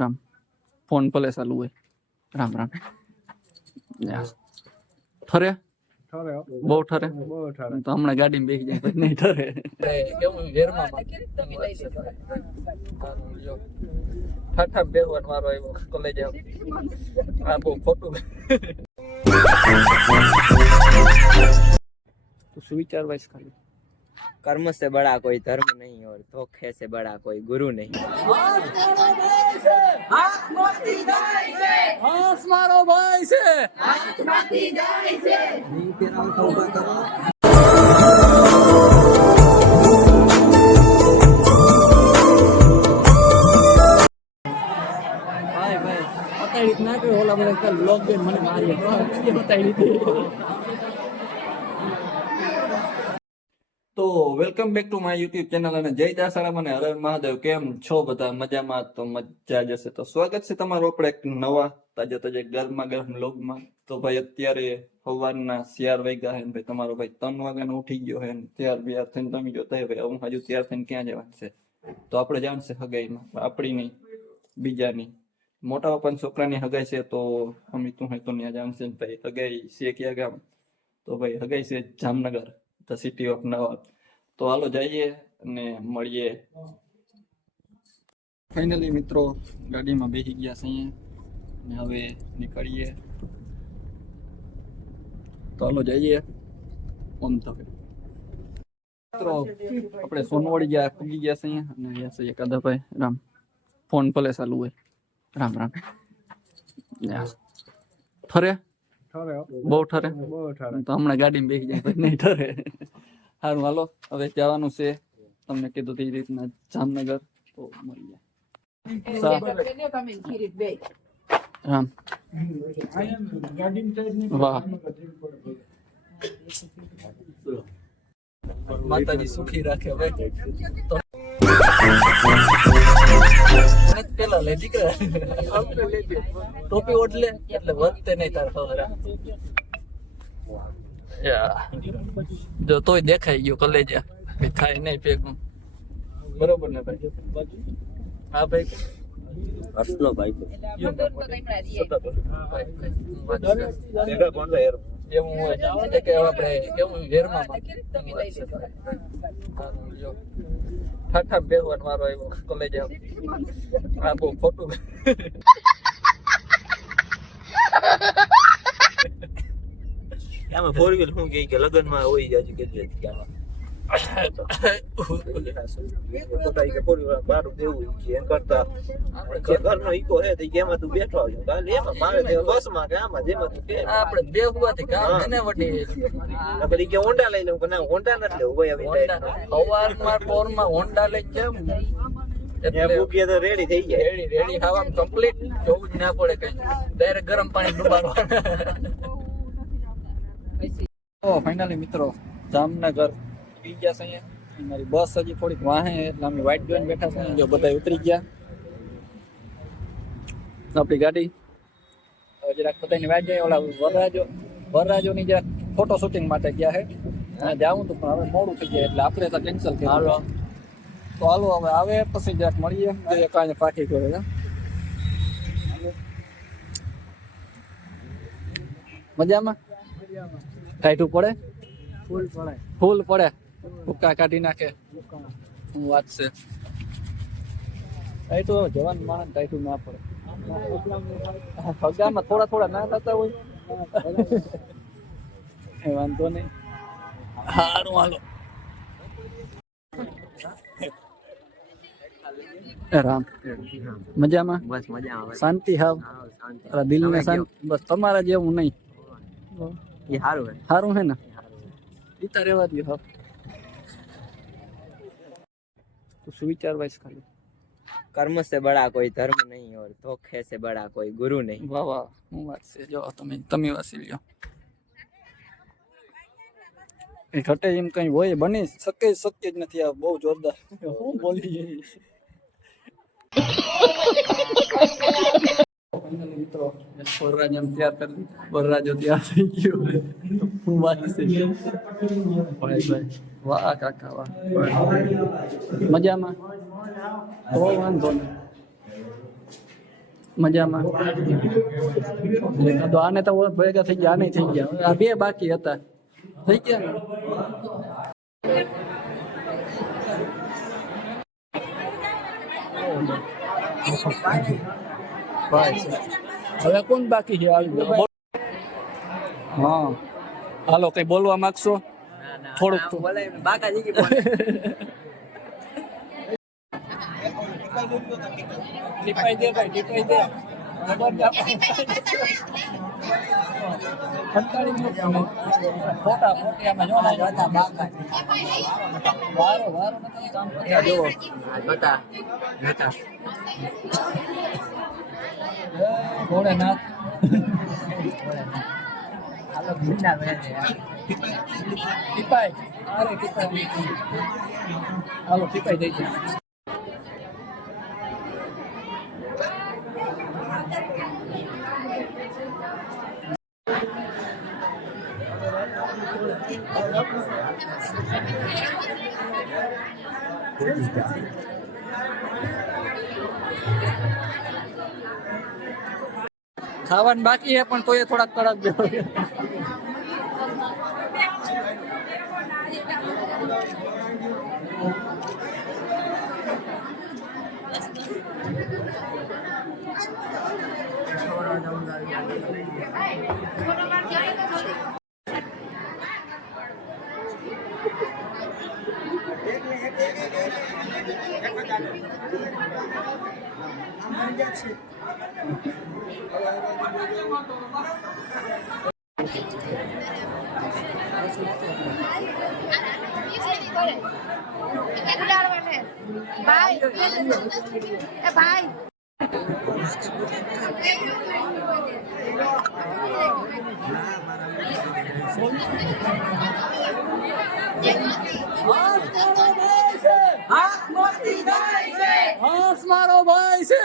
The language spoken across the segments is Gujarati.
રામ. ફોન ભલે चालू હોય. રામ રામ. યા. ઠરે? બહુ ઠરે? બહુ તો હમણાં ગાડીમાં બેસી જાય પછી નહીં ઠરે. કેવું વેરમાં ઠાઠા બેહવાનો વારો આવ્યો કોલેજ આ બહુ ખોટું તો શું વિચારવાય ખાલી? कर्म से बड़ा कोई धर्म नहीं और धोखे से बड़ा कोई गुरु नहीं હાસ મારો ભાઈ છે ભાઈ ભાઈ પતાડી જ ના કર્યો ઓલા બધા લોક ગેમ મને મારી પતાડી દીધી welcome back to my YouTube channel અને જય દાસારામ અને હર હર મહાદેવ. કેમ છો બધા? મજામાં તો મજા જશે તો સ્વાગત છે તમારું આપણે એક નવા, તાજા તાજા ગરમા ગરમ લોગમાં. તો ભાઈ અત્યારે સવારના શિયાર વાગ્યા હે ભાઈ તમારો ભાઈ ત્રણ વાગ્યાનો ઉઠી ગયો હે ત્યાર બિયાર થઈને તમે જોતા ભાઈ હું હજુ ત્યાર થઈને ક્યાં જવાનું છે? તો આપણે જાણશે હગાઈમાં. આપણી નહીં બીજાની. મોટા બાપાની છોકરાની હગાઈ છે તો અમે તું હે તો ત્યાં જાણશે ભાઈ. હગાઈ છે ક્યાં ગામ? તો ભાઈ હગાઈ છે Jamnagar the city of Nawab તો હાલો જઈએ અને મળીએ. ફાઇનલી મિત્રો ગાડીમાં બેસી ગયા છે અહીંયા અને હવે નીકળીએ. તો હાલો જઈએ. ઓમ તો મિત્રો આપણે સોનવડી ગયા પૂગી ગયા છીએ અને અહીંયા છીએ કાદાભાઈ રામ. ફોન ભલે ચાલુ હોય. રામ રામ. ઠરે? બહુ ઠરે? તો હમણાં ગાડીમાં બેસી જાય નહીં ઠરે. સારું હાલો. હવે જવાનું છે. તમને કીધું તે રીતના જામનગર. તો મળીએ. રામ. વાહ. માતાજી સુખી રાખે હવે. તો પેલા લે દીકરા ટોપી ઓઢ લે એટલે વધતે નહીં તાર ખબર યા જો તોય દેખાય ગયો કલેજા કે નહીં ભેગું. બરોબર ને ભાઈ? હા ભાઈ. હસલો ભાઈ એવું હોય. કે આપણે કેવું હેરમાં મારો આવ્યો કોલેજ આ ખોટું. આમાં ફોર વ્હીલ શું કે કે લગનમાં હોય જાજુ કે જે એમાં એમાં કામ હોન્ડા લઈ લઉં ના હોન્ડા નથી લેવું હોન્ડા લઈ ત્યાં મૂકીએ તો રેડી થઈ જાય. રેડી રેડી ખાવાનું કમ્પ્લીટ જોવું જ ના પડે કઈ. ડાયરેક્ટ ગરમ પાણી ડુબાડવાનું. ફાઇનલી મિત્રો જામનગર પી ગયા છે મારી બસ હજી થોડીક વાહે એટલે અમે વાઇટ જોઈને બેઠા છે. જો બધા ઉતરી ગયા. આપણી ગાડી. જરાક બધાની વાટ જાય ઓલા વરરાજો વરરાજોની જરાક ફોટો શૂટિંગ માટે ગયા છે. જાઉં જાવું તો પણ હવે મોડું થઈ જાય એટલે આપણે તો કેન્સલ થઈ હાલો. તો હાલો હવે આવે પછી જરાક મળીએ. જોઈએ કાંઈ પાકી કરે છે. મજામાં? ટાઈટું પડે? ફૂલ પડે. ફૂલ પડે? ભૂકા કાઢી નાખે. હું વાત છે. ટાઈટું હવે જવાન માણસ ટાઈટું ના પડે. ફગામાં થોડા થોડા ના થતા હોય. એ વાંધો નહીં. સારું હાલો. રામ. મજામાં? બસ મજામાં શાંતિ હાવ. શાંતિ. તારા દિલને શાંતિ. બસ તમારા જેવું નહીં. ये हारो है। ना? ये तारे ये हाँ। तो सुविचार वाइस कर कर्म से बड़ा कोई धर्म नहीं और धोखे से बड़ा कोई गुरु नहीं। वाह वाह मुंबई से जो तुम्हें तमी वासी लियो। इकट्ठे जिम कहीं वो ये बने सके सके जन थिया बहुत जोरदार। हो बोली મિત્રો વરરાજ એમ તૈયાર કરી વરરાજો તૈયાર થઈ ગયો હું વાત છે ભાઈ ભાઈ વાહ કાકા વાહ મજામાં? તો વાંધો નહીં મજામાં તો આને તો ભેગા થઈ ગયા આને થઈ ગયા આ બે બાકી હતા થઈ ગયા ને ભાઈ હવે કોણ બાકી છે? હા. હાલો, કઈ બોલવા માંગશો? થોડુંક. ફોટા, ફોટી આમાં. જો ને. વારો વારો કામ bố lên hết Kipai, ada kita. Halo, Kipai deh. Thank you. ખાવાનું બાકી છે પણ તોય થોડાક કડક દેવો ભાઈ એ ભાઈ હંસ મારો ભાઈ છે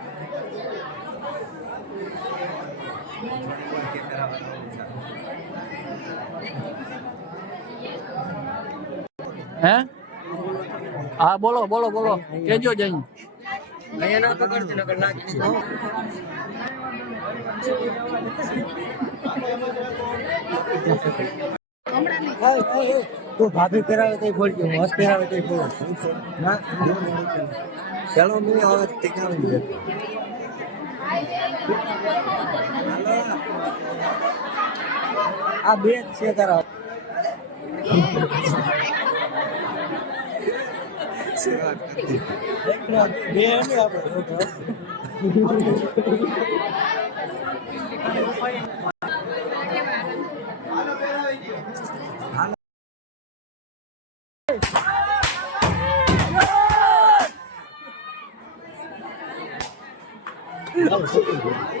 હે? હા, બોલો બોલો બોલો. કેજો જઈ તું ભાભી પહેરાવે તો બોલજો હોશ પહેરાવે તો બોલ હવે આ બે છે તારા. બે એમ આપણે That was so good.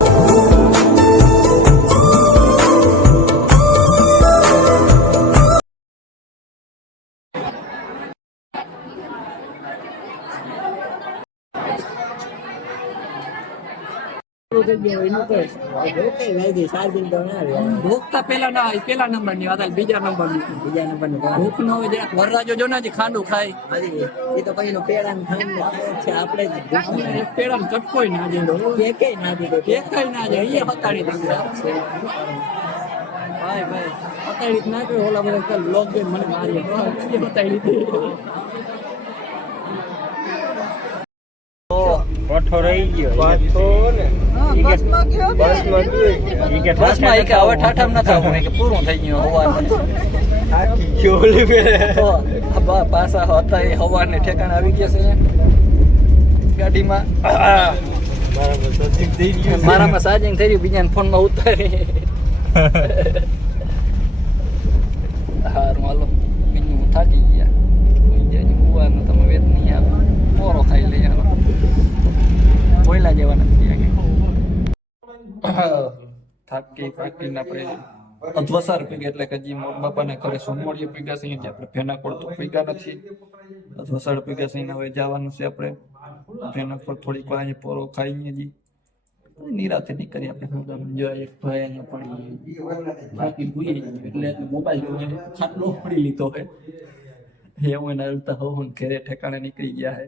કઈ લાગી ચાર્જિંગ તો ના રહે ભૂખ તો પેલા ના પેલા નંબરની વાત બીજા નંબરની. બીજા નંબરની ભૂખ ન હોય જરાક વરરાજો જો ને ખાંડું ખાય. એ તો પછી નો પેડા છે આપણે ચટકોય ના જેલો કેકે ના દીધો ના જાય એ હતાડી દીધું ભાઈ ભાઈ હતાડી ના ઓલા બધા લોક મને મારી હતાડી દીધી. કોઠો રહી ગયો. પાછો ને. બસમાં ગયો બસમાં ગયો. ઈ કે બસમાં એ હવે ઠાઠમ ન થવું કે પૂરું થઈ ગયું હવાનું થાકી ગયો તો પાછા હતા એ હવાને ઠેકાણે આવી ગયા છે. ગાડીમાં. બરાબર થઈ ગયું મારામાં ચાર્જિંગ થઈ ગયું બીજાના ફોનમાં ઉતારી. હારું હાલો. બીજું થાકી ગયા સુઈ જાય કુવાનું તમે વેત નહીં આવે પોરો ખાઈ લઈએ હાલો બોયલા જેવા નથી આગળ થાકી પાકીને આપણે અધવસાર પીગા એટલે કે જે બાપાને ઘરે સોમવારીએ પીગા છે અહીંયા આપણે ભેનાકોળ તો પીગા નથી. અધવસાર પીગા છે હવે જવાનું છે આપણે. ભેનાકોળ થોડીક વાર પોરો ખાઈને જી નિરાતે નીકળી આપણે હું જો એક ભાઈ અહીંયા પણ બાકી ભૂલી ગયું એટલે મોબાઈલ જોઈને ખાટલો પડી લીધો હે એવું એના હાલતા હું ઘેરે ઠેકાણે નીકળી ગયા હે.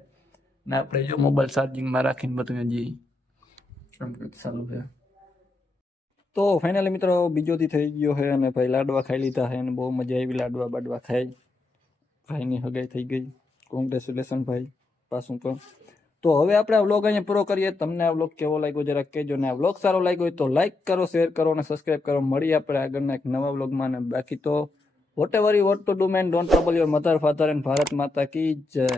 ને આપણે જો મોબાઈલ ચાર્જિંગમાં રાખીને બધું હજી ચાલુ છે. તો ફાઇનલી મિત્રો બીજો થી થઈ ગયો છે અને ભાઈ લાડવા ખાઈ લીધા છે અને બહુ મજા આવી લાડવા બાડવા ખાઈ. ભાઈની હગાઈ થઈ ગઈ. કોંગ્રેચ્યુલેશન ભાઈ પાછું પણ તો હવે આપણે આ વ્લોગ અહીંયા પૂરો કરીએ. તમને આ વ્લોગ કેવો લાગ્યો જરા કહેજો ને આ વ્લોગ સારો લાગ્યો હોય તો લાઈક કરો શેર કરો અને સબસ્ક્રાઇબ કરો. મળીએ આપણે આગળના એક નવા વ્લોગમાં અને બાકી તો whatever you want to do man don't trouble your mother father and Bharat માતા કી જય.